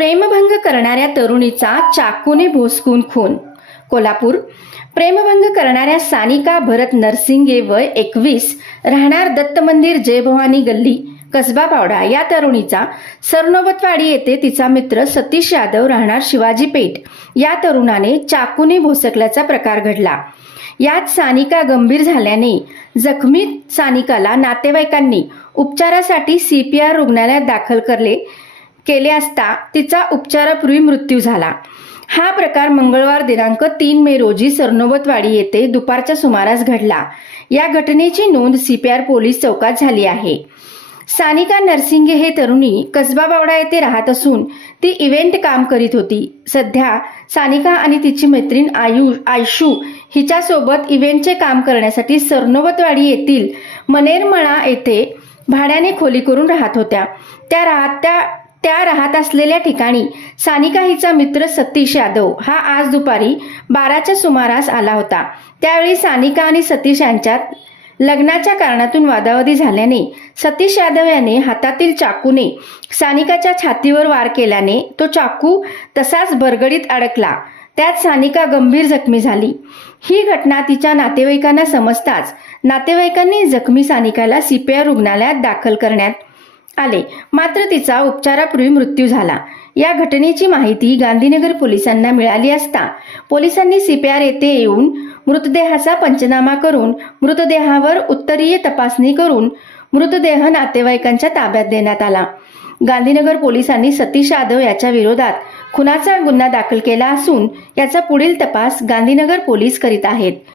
प्रेमभंग करणाऱ्या तरुणीचा चाकूने भोसकून खून. कोल्हापूर. प्रेमभंग करणाऱ्या सानिका भरत नरसिंगे वय 21 राहणार दत्त मंदिर जय भवानी गल्ली कसबा पावडा या तरुणीचा सरनोबतवाडी येथे तिचा मित्र सतीश यादव राहणार शिवाजी पेठ या तरुणाने चाकूने भोसकल्याचा प्रकार घडला. यात सानिका गंभीर झाल्याने जखमी सानिकाला नातेवाईकांनी उपचारासाठी CPR रुग्णालयात दाखल केले असता तिचा उपचारापूर्वी मृत्यू झाला. हा प्रकार मंगळवार दिनांक 3 मे रोजी सरनोबतवाडी येथे दुपारच्या सुमारास घडला. या घटनेची नोंद CPR पोलीस चौकात झाली आहे. सानिका नरसिंगे हे तरुणी कसबा बावडा येथे राहत असून ती इव्हेंट काम करीत होती. सध्या सानिका आणि तिची मैत्रीण आयशू हिच्यासोबत इव्हेंटचे काम करण्यासाठी सरनोबतवाडी येथील मनेरमळा येथे भाड्याने खोली करून राहत होत्या. त्या राहत असलेल्या ठिकाणी सानिका हिचा मित्र सतीश यादव हा आज दुपारी 12च्या सुमारास आला होता. त्यावेळी सानिका आणि सतीश यांच्यात लग्नाच्या कारणातून वादावादी झाल्याने सतीश यादव याने हातातील चाकूने सानिकाच्या छातीवर वार केल्याने तो चाकू तसाच बरगडीत अडकला. त्यात सानिका गंभीर जखमी झाली. ही घटना तिच्या नातेवाईकांना समजताच नातेवाईकांनी जखमी सानिकाला CPR रुग्णालयात दाखल करण्यात आले, मात्र तिचा उपचारापूर्वी मृत्यू झाला. या घटनेची माहिती गांधीनगर पोलिसांना मिळाली असता पोलिसांनी CPR येथे येऊन मृतदेहाचा पंचनामा करून मृतदेहावर उत्तरीय तपासणी करून मृतदेह नातेवाईकांच्या ताब्यात देण्यात आला. गांधीनगर पोलिसांनी सतीश यादव याच्या विरोधात खुनाचा गुन्हा दाखल केला असून याचा पुढील तपास गांधीनगर पोलीस करीत आहेत.